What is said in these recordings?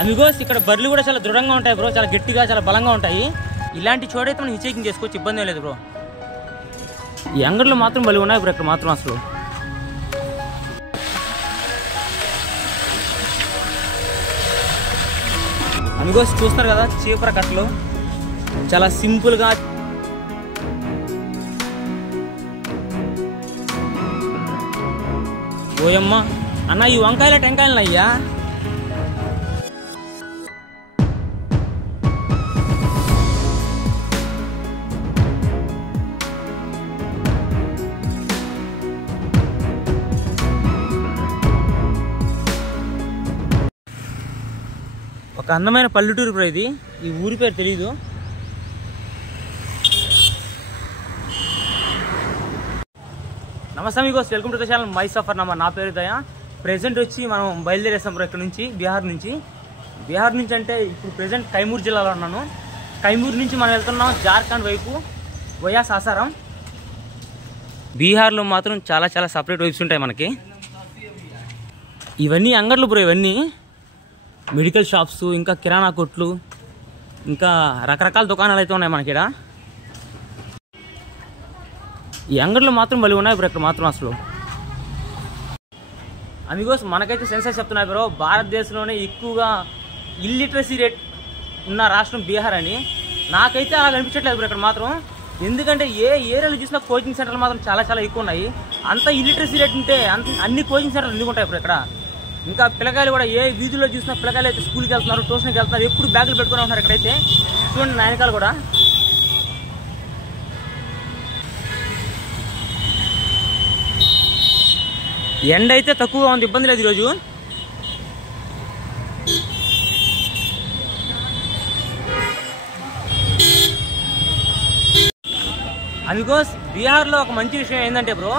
Amigos ఇక్కడ బర్రెలు కూడా చాలా దృఢంగా ఉంటాయి బ్రో, చాలా గట్టిగా చాలా బలంగా ఉంటాయి. ఇలాంటి చోటైతే మనం హిచైకింగ్ చేసుకోవచ్చు, ఇబ్బంది లేదు బ్రో. ఈ అంగడిలో మాత్రం బలి ఉన్నాయి బ్రో ఇక్కడ మాత్రం. అసలు అమిగోస్ చూస్తారు కదా చీపర కట్టలు చాలా సింపుల్గా. ఓయమ్మ అన్న ఈ వంకాయల టెంకాయలు అయ్యా. ఒక అందమైన పల్లెటూరు బ్రో ఇది. ఈ ఊరి పేరు తెలీదు. నమస్తే మీకోస్, welcome to the channel my Safar number. నా పేరు దయ. ప్రెజెంట్ వచ్చి మనం బయలుదేరేస్తాం బ్రో ఇక్కడ నుంచి, బీహార్ నుంచి అంటే ఇప్పుడు ప్రెజెంట్ కైమూర్ జిల్లాలో ఉన్నాను. కైమూర్ నుంచి మనం వెళ్తున్నాం జార్ఖండ్ వైపు వయా సాసారం. బీహార్లో మాత్రం చాలా చాలా సపరేట్ వైబ్స్ ఉంటాయి మనకి. ఇవన్నీ అంగడ్లు బ్రో, ఇవన్నీ మెడికల్ షాప్స్, ఇంకా కిరాణా కొట్లు, ఇంకా రకరకాల దుకాణాలు అయితే ఉన్నాయి మనకి ఇక్కడ. ఈ అంగడిలో మాత్రం బలి ఉన్నాయి బ్రో ఇక్కడ మాత్రం. అసలు అమిగోస్ మనకైతే సెన్సస్ చెప్తున్నాయి బ్రో, భారతదేశంలోనే ఎక్కువగా ఇల్లిటరసీ రేట్ ఉన్న రాష్ట్రం బీహార్ అని. నాకైతే అలా కనిపించట్లేదు బ్రో ఇక్కడ మాత్రం. ఎందుకంటే ఏ ఏరియాలో చూసినా కోచింగ్ సెంటర్లు మాత్రం చాలా చాలా ఎక్కువ ఉన్నాయి. అంత ఇల్లిటరసీ రేట్ ఉంటే అన్ని కోచింగ్ సెంటర్లు ఎందుకు ఉంటాయి బ్రో ఇక్కడ. ఇంకా పిల్లకాయలు కూడా ఏ వీధుల్లో చూసినా పిల్లకాయలు అయితే స్కూల్కి వెళ్తున్నారు, ట్యూషన్కి వెళ్తున్నారు, ఎప్పుడు బ్యాగులు పెట్టుకుని ఉంటున్నారు ఇక్కడైతే. చూడండి నాయనకాలు కూడా. ఎండ అయితే తక్కువగా ఉంది, ఇబ్బంది లేదు ఈరోజు. అందుకోస్ బీహార్లో ఒక మంచి విషయం ఏంటంటే బ్రో,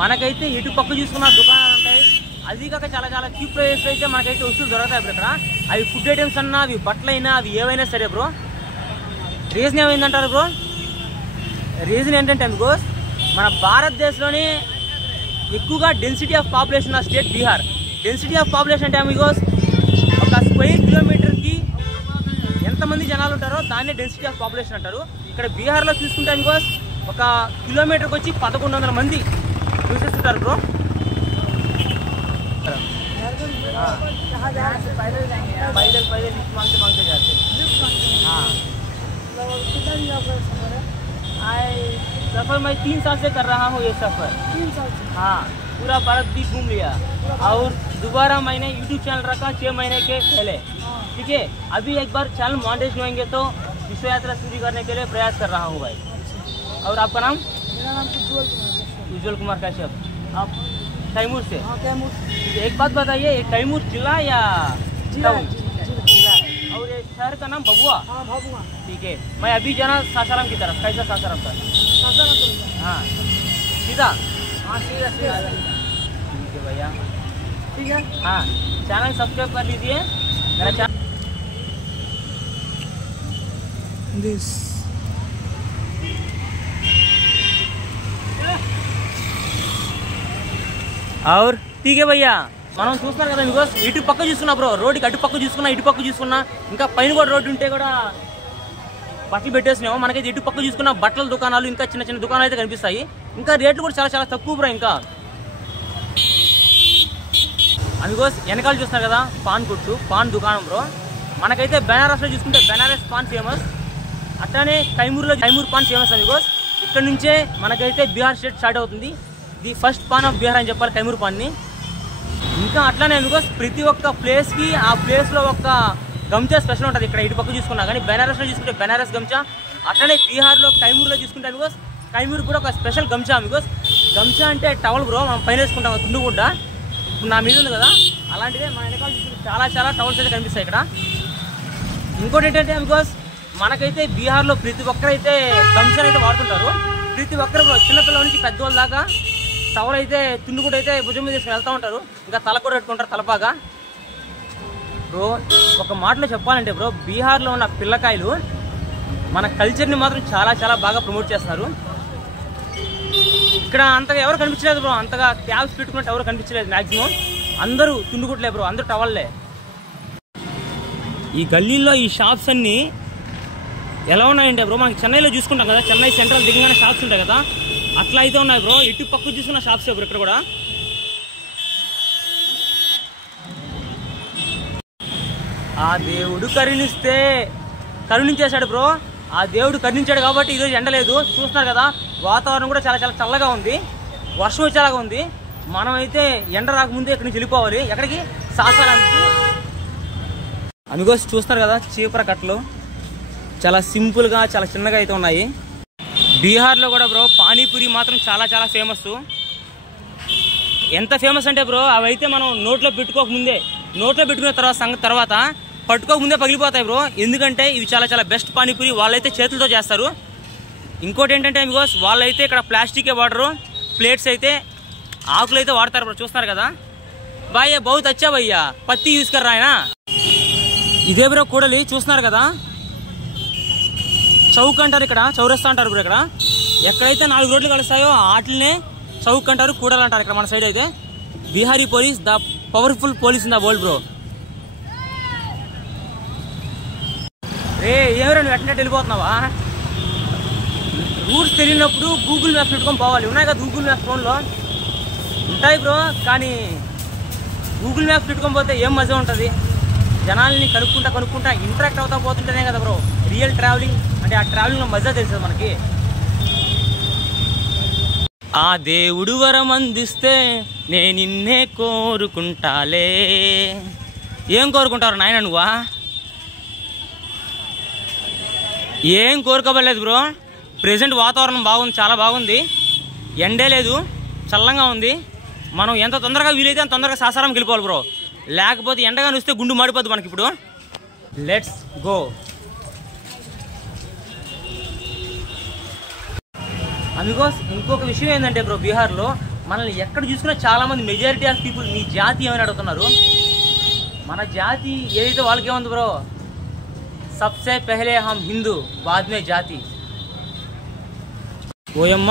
మనకైతే ఇటు పక్క చూసుకున్న దుకాణాలు ఉంటాయి. అది కాక చాలా చాలా చీప్ ప్రైస్ అయితే మనకైతే వస్తువులు దొరుకుతాయి బ్రో ఇక్కడ. అవి ఫుడ్ ఐటమ్స్ అన్నా, అవి బట్టలైనా, అవి ఏవైనా సరే బ్రో. రీజన్ ఏమైందంటారు బ్రో? రీజన్ ఏంటంటే అందుకోస్ మన భారతదేశంలోనే ఎక్కువగా డెన్సిటీ ఆఫ్ పాపులేషన్ ఉన్న state Bihar. Density of population అంటే అమిగోస్ ఒక స్క్వేర్ కిలోమీటర్కి ఎంతమంది జనాలు ఉంటారో దాన్నే డెన్సిటీ ఆఫ్ పాపులేషన్ అంటారు. ఇక్కడ బీహార్లో చూసుకుంటే అమిగోస్ ఒక కిలోమీటర్కి వచ్చి 1100 మంది చూసేస్తుంటారు బ్రో. मांगते जाते हाँ सफर मैं 3 साल से कर रहा हूँ ये सफर। 3 साल से? हाँ, पूरा भारत भी घूम लिया और दोबारा मैंने यूट्यूब चैनल रखा 6 महीने के पहले, ठीक है। अभी एक बार चैनल मॉनिटाइज होंगे तो विश्व यात्रा शुरू करने के लिए प्रयास कर रहा हूँ भाई। और आपका नाम? मेरा नाम उज्जवल कुमार कश्यप। आप कैमूर से? हाँ, कैमूर। एक बात बताइए, ये कैमूर जिला या जिला है? जिला है। और ये शहर का नाम भभुआ? हाँ, भभुआ। ठीक है। मैं अभी जाना सासाराम की तरफ। कैसा सासाराम का? सासाराम को? हाँ, सीधा? हाँ, सीधा सीधा। ठीक है भैया, ठीक है। हाँ, चैनल सब्सक्राइब कर लीजिए मेरा चैनल। दिस और ठीक है भैया, మనం చూస్తున్నారు కదా మీకు ఇటు పక్క చూసుకున్నా బ్రో, రోడ్డుకి అటు పక్క చూసుకున్నా, ఇటు పక్క చూసుకున్నా, ఇంకా పైన కూడా రోడ్డు ఉంటే కూడా బట్టలు పెట్టేసినాము. మనకైతే ఇటు పక్క చూసుకున్న బట్టల దుకాణాలు, ఇంకా చిన్న చిన్న దుకాణాలు అయితే కనిపిస్తాయి. ఇంకా రేట్లు కూడా చాలా చాలా తక్కువ బ్రో. ఇంకా అందుకోసం వెనకాల చూస్తున్నారు కదా పాన్ కొట్టు, పాన్ దుకాణం బ్రో. మనకైతే బెనారస్లో చూసుకుంటే బెనారస్ పాన్ ఫేమస్, అట్లానే కైమూర్లో కైమూర్ పాన్ ఫేమస్. అందుకోసం ఇక్కడ నుంచే మనకైతే బీహార్ స్టేట్ స్టార్ట్ అవుతుంది. The first pan of Bihar అని చెప్పాలి కైమూర్ పాన్ని. ఇంకా అట్లానే అందుకోసం ప్రతి ఒక్క ప్లేస్కి ఆ ప్లేస్లో ఒక గంజా స్పెషల్ ఉంటుంది. ఇక్కడ ఇటు పక్క చూసుకున్నా కానీ బెనారస్లో చూసుకుంటే బెనారస్ గంజా, అట్లనే బీహార్లో కైమూర్లో చూసుకుంటే అందుకోసం కైమూర్ కూడా ఒక స్పెషల్ గంజా. అందుకోసం గంజా అంటే టవల్ బ్రో, మనం పైన వేసుకుంటాం తుండుగుడ్డ. ఇప్పుడు నా మీద ఉంది కదా, అలాంటిదే మన వెనకాల చూసుకుంటే చాలా చాలా టవల్స్ అయితే కనిపిస్తాయి ఇక్కడ. ఇంకోటి ఏంటంటే అందుకోసం మనకైతే బీహార్లో ప్రతి ఒక్కరైతే గంజాని అయితే వాడుతుంటారు. ప్రతి ఒక్కరు చిన్నపిల్లల నుంచి పెద్దవాళ్ళ దాకా టవల్ అయితే తుండుగుడ్డ అయితే భుజం మీద తీసుకుని వెళ్తూ ఉంటారు. ఇంకా తల కూడా పెట్టుకుంటారు తలపాగా. బ్రో ఒక మాటలో చెప్పాలంటే బ్రో, బీహార్లో ఉన్న పిల్లకాయలు మన కల్చర్ని మాత్రం చాలా చాలా బాగా ప్రమోట్ చేస్తున్నారు. ఇక్కడ అంతగా ఎవరు కనిపించలేదు బ్రో, అంతగా క్యాబ్స్ పెట్టుకున్నట్టు ఎవరు కనిపించలేదు. మ్యాక్సిమం అందరూ తుండుగుడ్లే బ్రో, అందరూ టవల్లే. ఈ గల్లీల్లో ఈ షాప్స్ అన్నీ ఎలా ఉన్నాయంటే బ్రో, మనకి చెన్నైలో చూసుకుంటాం కదా, చెన్నై సెంట్రల్ దిగగానే షాప్స్ ఉంటాయి కదా, అట్లా అయితే ఉన్నాయి బ్రో. ఇటు పక్క చూసుకున్న షాప్స్ బ్రో ఇక్కడ కూడా. ఆ దేవుడు కరుణించేశాడు బ్రో. ఆ దేవుడు కరుణించాడు కాబట్టి ఈరోజు ఎండ లేదు. చూస్తున్నారు కదా, వాతావరణం కూడా చాలా చాలా చల్లగా ఉంది, వర్షం వచ్చేలాగా ఉంది. మనం అయితే ఎండ రాకముందే ఇక్కడి నుంచి వెళ్ళిపోవాలి. ఎక్కడికి? సాసారానికి. అందుకోసం చూస్తున్నారు కదా, చీపుర కట్టలు చాలా సింపుల్గా చాలా చిన్నగా అయితే ఉన్నాయి. బీహార్లో కూడా బ్రో పానీపూరి మాత్రం చాలా చాలా ఫేమస్. ఎంత ఫేమస్ అంటే బ్రో, అవి అయితే మనం నోట్లో పెట్టుకున్న తర్వాత పట్టుకోకముందే పగిలిపోతాయి బ్రో. ఎందుకంటే ఇవి చాలా చాలా బెస్ట్ పానీపూరి. వాళ్ళైతే చేతులతో చేస్తారు. ఇంకోటి ఏంటంటే బికాస్ వాళ్ళైతే ఇక్కడ ప్లాస్టికే వాడరు, ప్లేట్స్ అయితే ఆకులు అయితే వాడతారు బ్రో. చూస్తున్నారు కదా. బాయ్ బహుత్ అచ్చా భయ్యా, పత్తి యూజ్ కర్రా ఆయన. ఇదే బ్రో కూడలి. చూస్తున్నారు కదా, చౌక్ అంటారు ఇక్కడ, చౌరస్తా అంటారు బ్రో. ఇక్కడ ఎక్కడైతే 4 రోడ్లు కలుస్తాయో వాటినే చౌక్ అంటారు, కూడలు అంటారు ఇక్కడ మన సైడ్ అయితే. Bihari police the powerful police in the world bro. రే ఎవరైనా నువ్వు వెంటనే వెళ్ళిపోతున్నావా? రూట్స్ తెలియనప్పుడు గూగుల్ మ్యాప్స్ పెట్టుకొని పోవాలి. ఉన్నాయి కదా గూగుల్ మ్యాప్స్ ఫోన్లో ఉంటాయి బ్రో, కానీ గూగుల్ మ్యాప్స్ పెట్టుకొని పోతే ఏం మజా ఉంటుంది? జనాల్ని కనుక్కుంటా ఇంటరాక్ట్ అవుతా పోతుంటేనే కదా బ్రో రియల్ ట్రావెలింగ్ అంటే. ఆ ట్రావెలింగ్లో మజా తెలుస్తుంది మనకి. ఆ దేవుడు వరం అందిస్తే నేను నిన్నే కోరుకుంటాలే. ఏం కోరుకుంటారు నాయన నువ్వా? ఏం కోరుకోవలేదు బ్రో. ప్రెజెంట్ వాతావరణం బాగుంది, చాలా బాగుంది. ఎండే లేదు, చల్లంగా ఉంది. మనం ఎంత తొందరగా వీలైతే అంత తొందరగా సాసారాంకి వెళ్ళిపోవాలి బ్రో. లేకపోతే ఎండగా వస్తే గుండు మాడిపోద్ది మనకి. ఇప్పుడు లెట్స్ గో. అందుకోసం ఇంకొక విషయం ఏంటంటే బ్రో, బీహార్లో మనల్ని ఎక్కడ చూసుకున్నా చాలామంది మెజారిటీ ఆఫ్ పీపుల్ మీ జాతి ఏమని అడుగుతున్నారు. మన జాతి ఏదైతే వాళ్ళకేముంది బ్రో, సబ్సే పెహలే హమ్ హిందూ బాద్ మే జాతి. ఓయమ్మ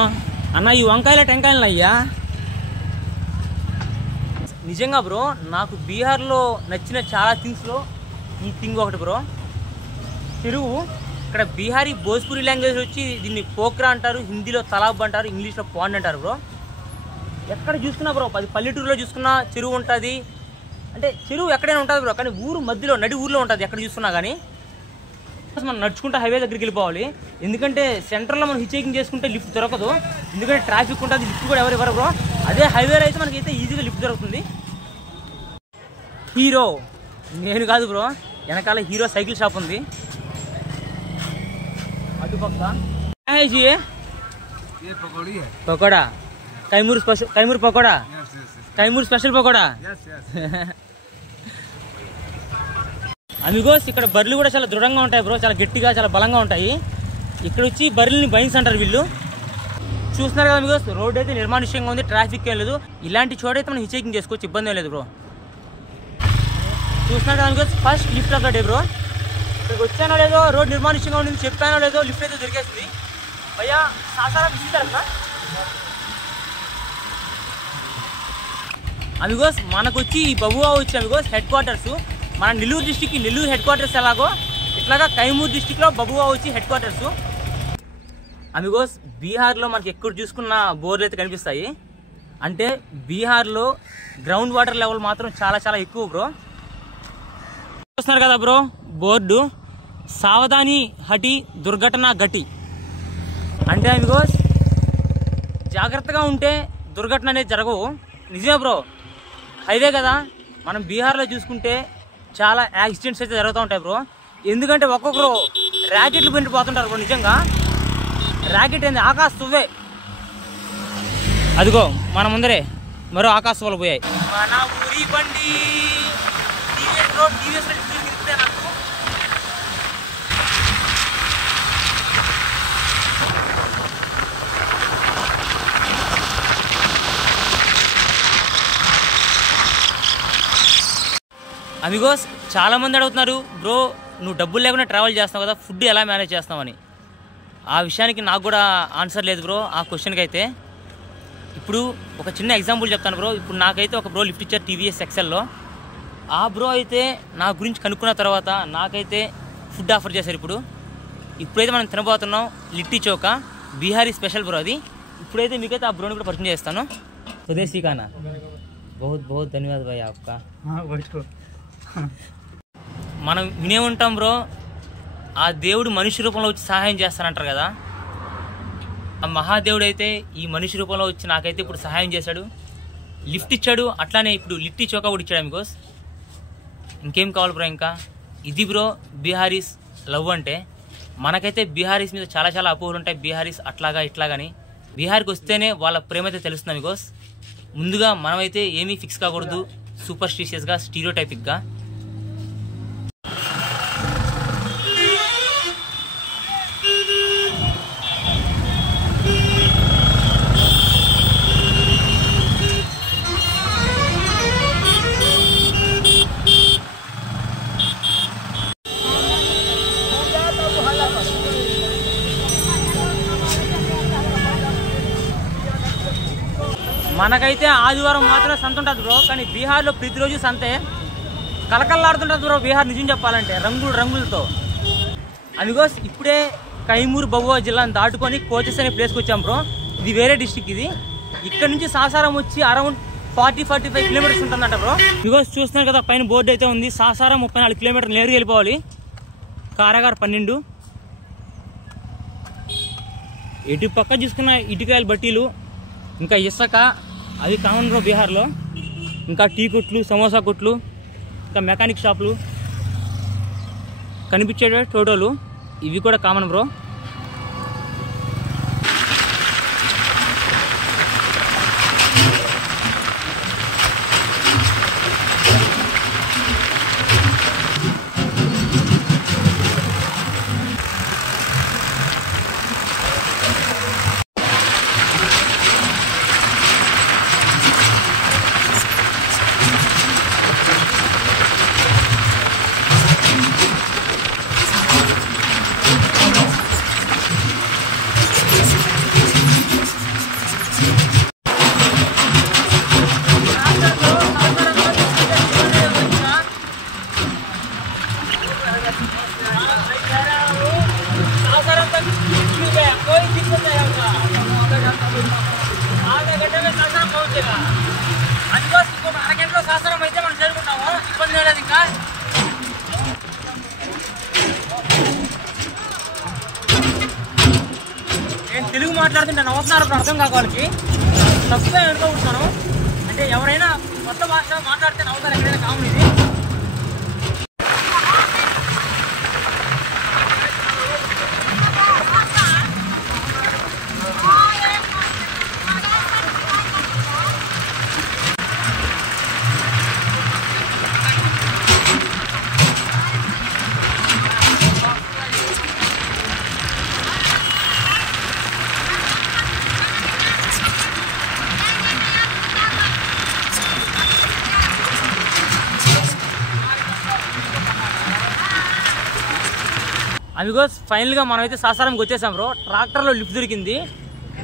అన్న, ఈ వంకాయల టెంకాయలు అయ్యా. నిజంగా బ్రో, నాకు బీహార్లో నచ్చిన చాలా థింగ్స్లో ఈ థింగ్ ఒకటి బ్రో. చెరువు. ఇక్కడ బీహారీ భోజ్పురి లాంగ్వేజ్ వచ్చి దీన్ని పోక్రా అంటారు, హిందీలో తలాబ్ అంటారు, ఇంగ్లీష్లో పాండ్ అంటారు బ్రో. ఎక్కడ చూసుకున్నా బ్రో, పల్లెటూరులో చూసుకున్నా చెరువు ఉంటుంది. అంటే చెరువు ఎక్కడైనా ఉంటుంది బ్రో, కానీ ఊరు మధ్యలో నడి ఊర్లో ఉంటుంది ఎక్కడ చూసుకున్నా కానీ. మనం నడుచుకుంటే హైవే దగ్గరికి వెళ్ళిపోవాలి. ఎందుకంటే సెంటర్లో మనం హిచ్ చేసుకుంటే లిఫ్ట్ దొరకదు, ఎందుకంటే ట్రాఫిక్ ఉంటుంది, లిఫ్ట్ కూడా ఎవరు బ్రో. అదే హైవేలో అయితే మనకైతే ఈజీగా లిఫ్ట్ దొరుకుతుంది. హీరో నేను కాదు బ్రో, వెనకాల హీరో సైకిల్ షాప్ ఉంది అటుపక్క. పకోడా కైమూర్ పకోడా, కైమూర్ స్పెషల్ పకోడా. అమిగోస్ ఇక్కడ బర్రెలు కూడా చాలా దృఢంగా ఉంటాయి బ్రో, చాలా గట్టిగా చాలా బలంగా ఉంటాయి. ఇక్కడ వచ్చి బర్రెల్ని బైన్స్ అంటారు వీళ్ళు. చూస్తున్నారు కదా అమిగోస్, రోడ్ అయితే నిర్మానుష్యంగా ఉంది, ట్రాఫిక్ ఏం లేదు. ఇలాంటి చోట అయితే మనం హిచ్ చేసుకోవచ్చు, ఇబ్బంది ఏం లేదు బ్రో. చూస్తున్నారు కదా Amigos, first lift of the day bro. ఇక్కడికి వచ్చానో లేదో, రోడ్ నిర్మానుష్యంగా ఉంది చెప్పానో లేదో, లిఫ్ట్ అయితే దొరికేస్తుంది భయ్యా. సాసారాం ఇస్తారా అమిగోస్? మనకు వచ్చి ఈ బబువా వచ్చి అమిగోస్ హెడ్ క్వార్టర్స్. మన నెల్లూరు డిస్టిక్కి నెల్లూరు హెడ్ క్వార్టర్స్ ఎలాగో ఇట్లాగా కైమూర్ డిస్టిక్లో బబువా వచ్చి హెడ్ క్వార్టర్స్. అమిగోస్ బీహార్లో మనకి ఎక్కడ చూసుకున్న బోర్లు అయితే కనిపిస్తాయి. అంటే బీహార్లో గ్రౌండ్ వాటర్ లెవెల్ మాత్రం చాలా చాలా ఎక్కువ బ్రో. చూస్తున్నారు కదా బ్రో బోర్డు, సావధాని హటి దుర్ఘటన గటి. అంటే అమిగోస్ జాగ్రత్తగా ఉంటే దుర్ఘటన అనేది జరగవు. నిజమే బ్రో, హైవే కదా. మనం బీహార్లో చూసుకుంటే చాలా యాక్సిడెంట్స్ అయితే జరుగుతూ ఉంటాయి బ్రో. ఎందుకంటే ఒక్కొక్కరు ర్యాకెట్లు పెట్టి పోతుంటారు బ్రో. నిజంగా ర్యాకెట్ ఏంది, ఆకాశ తువ్వే. అదిగో మన ముందరే మరో ఆకాశ తువ్వలు పోయాయి. మన ఊరి బండి అమిగోస్ చాలా మంది అడుగుతున్నారు, బ్రో నువ్వు డబ్బులు లేకుండా ట్రావెల్ చేస్తావు కదా, ఫుడ్ ఎలా మేనేజ్ చేస్తావని. ఆ విషయానికి నాకు కూడా ఆన్సర్ లేదు బ్రో ఆ క్వశ్చన్కి అయితే. ఇప్పుడు ఒక చిన్న ఎగ్జాంపుల్ చెప్తాను బ్రో. ఇప్పుడు నాకైతే ఒక బ్రో లిఫ్ట్ ఇచ్చారు టీవీఎస్ ఎక్సెల్లో. ఆ బ్రో అయితే నా గురించి కనుక్కున్న తర్వాత నాకైతే ఫుడ్ ఆఫర్ చేశారు. ఇప్పుడైతే మనం తినబోతున్నాం లిట్టి చోకా, బీహారీ స్పెషల్ బ్రో అది. ఇప్పుడైతే మీకైతే ఆ బ్రోని కూడా పరిచయం చేస్తాను. స్వదేశీ ఖానా. बहुत बहुत धन्यवाद भाई आपका. మనం వినే ఉంటాం బ్రో, ఆ దేవుడు మనిషి రూపంలో వచ్చి సహాయం చేస్తానంటారు కదా. ఆ మహాదేవుడు అయితే ఈ మనిషి రూపంలో వచ్చి నాకైతే ఇప్పుడు సహాయం చేశాడు, లిఫ్ట్ ఇచ్చాడు. అట్లానే ఇప్పుడు లిట్టి చోకా కూడా ఇచ్చాడు మీకోస్. ఇంకేం కావాలి బ్రో? ఇంకా ఇది బ్రో బీహారీస్ లవ్ అంటే. మనకైతే బీహారీస్ మీద చాలా చాలా అపోహలు ఉంటాయి. బీహారీస్ అట్లాగా ఇట్లాగని. బీహార్కి వస్తేనే వాళ్ళ ప్రేమ అయితే తెలుస్తుంది మీకోస్. ముందుగా మనమైతే ఏమీ ఫిక్స్ కాకూడదు సూపర్ స్టిషియస్గా, స్టీరియోటైపిక్గా. మనకైతే ఆదివారం మాత్రమే సంత ఉంటుంది బ్రో, కానీ బీహార్లో ప్రతిరోజు సంతే కలకల్లాడుతుంటుంది బ్రో. బీహార్ నిజం చెప్పాలంటే రంగులతో. అందుకోసం ఇప్పుడే కైమూర్ బబువా జిల్లాను దాటుకొని కోచెస్ అనే ప్లేస్కి వచ్చాం బ్రో. ఇది వేరే డిస్టిక్. ఇది ఇక్కడ నుంచి సాసారం వచ్చి అరౌండ్ 40-45 కిలోమీటర్స్ ఉంటుందంట బ్రో. బికాస్ చూస్తున్నారు కదా పైన బోర్డు అయితే ఉంది, సాసారం 34 కిలోమీటర్లు నేరుగా వెళ్ళిపోవాలి. కారాగార్ 12. ఎటు పక్క చూసుకున్న ఇటుకాయలు బట్టీలు, ఇంకా ఇసుక, అవి కామన్ బ్రో బీహార్లో. ఇంకా టీ కొట్లు, సమోసా కొట్లు, ఇంకా మెకానిక్ షాపులు కనిపించే టోటోలు, ఇవి కూడా కామన్ బ్రో. నేను తెలుగు మాట్లాడుతుంటే నవ్వుతున్నారు అర్థం కావాలకి తప్పుగా అనుకుంటున్నాను. అంటే ఎవరైనా కొత్త భాష మాట్లాడితే నవ్వుతారు, ఎక్కడైనా కామన్ ఇది. అందుకోసం ఫైనల్గా మనమైతే సాసారంకి వచ్చేసాం బ్రో. ట్రాక్టర్లో లిఫ్ట్ దొరికింది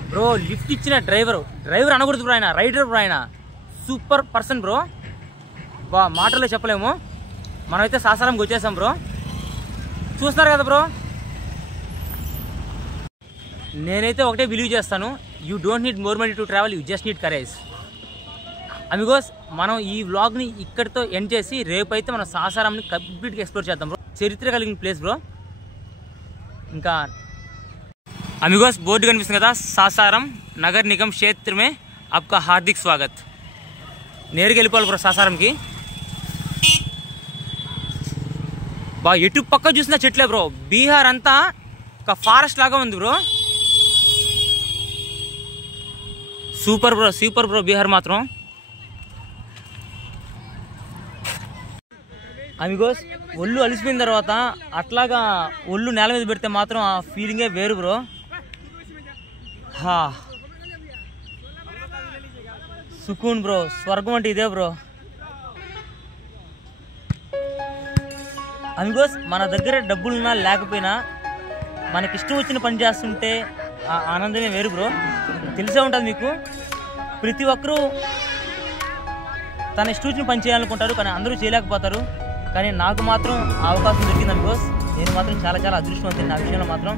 బ్రో. లిఫ్ట్ ఇచ్చిన డ్రైవర్ అనకూడదు బ్రో, ఆయన రైడర్ బ్రో, ఆయన సూపర్ పర్సన్ బ్రో. మాటల్లో చెప్పలేము. మనమైతే సాసారంకి వచ్చేసాం బ్రో. చూస్తున్నారు కదా బ్రో, నేనైతే ఒకటే బిలీవ్ చేస్తాను, you don't need more money to travel, you just need courage. అందుకోసం మనం ఈ వ్లాగ్ని ఇక్కడితో ఎండ్ చేసి రేపైతే మనం సాసారాంని కంప్లీట్గా ఎక్స్ప్లోర్ చేద్దాం బ్రో. చరిత్ర కలిగిన ప్లేస్ బ్రో. ఇంకా అమిగోస్ బోర్డు కనిపిస్తుంది కదా, సాసారం నగర్ నిగమ్ క్షేత్ర మే ఆప్కా హార్దిక్ స్వాగత్. నేరుగా వెళ్ళిపోవాలి బ్రో సాసారంకి. ఎటు పక్క చూసిన చెట్లే బ్రో. బీహార్ అంతా ఒక ఫారెస్ట్ లాగా ఉంది బ్రో. సూపర్ బ్రో బీహార్ మాత్రం. అమిగోస్ ఒళ్ళు అలిసిపోయిన తర్వాత అట్లాగా ఒళ్ళు నేల మీద పెడితే మాత్రం ఆ ఫీలింగే వేరు బ్రో. సుకూన్ బ్రో, స్వర్గం అంటే ఇదే బ్రో. అమిగోస్ మన దగ్గర డబ్బులున్నా లేకపోయినా మనకిష్టం వచ్చిన పని చేస్తుంటే ఆ ఆనందమే వేరు బ్రో. తెలిసే ఉంటుంది మీకు, ప్రతి ఒక్కరూ తన ఇష్టం పని చేయాలనుకుంటారు, కానీ అందరూ చేయలేకపోతారు. కానీ నాకు మాత్రం ఆ అవకాశం దొరికింది అమిగోస్. నేను మాత్రం చాలా చాలా అదృష్టవంతుని నా విషయంలో మాత్రం.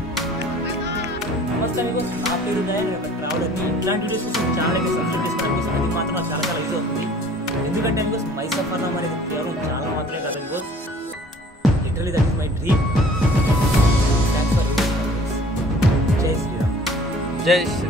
నమస్తే అమిగోస్, నా పేరు దయన్, ట్రావెలర్ని. ఇట్లాంటి వీడియోస్ కోసం ఛానల్కి సబ్స్క్రైబ్ చేసుకోవడం కోసం అది మాత్రం నాకు చాలా చాలా యూజ్ అవుతుంది. ఎందుకంటే అమిగోస్ మై సఫర్ అనేది కేవలం చాలా మాత్రమే కదా Amigos, literally that is my dream. Thanks for జై శ్రీరామ్. జై శ్రీ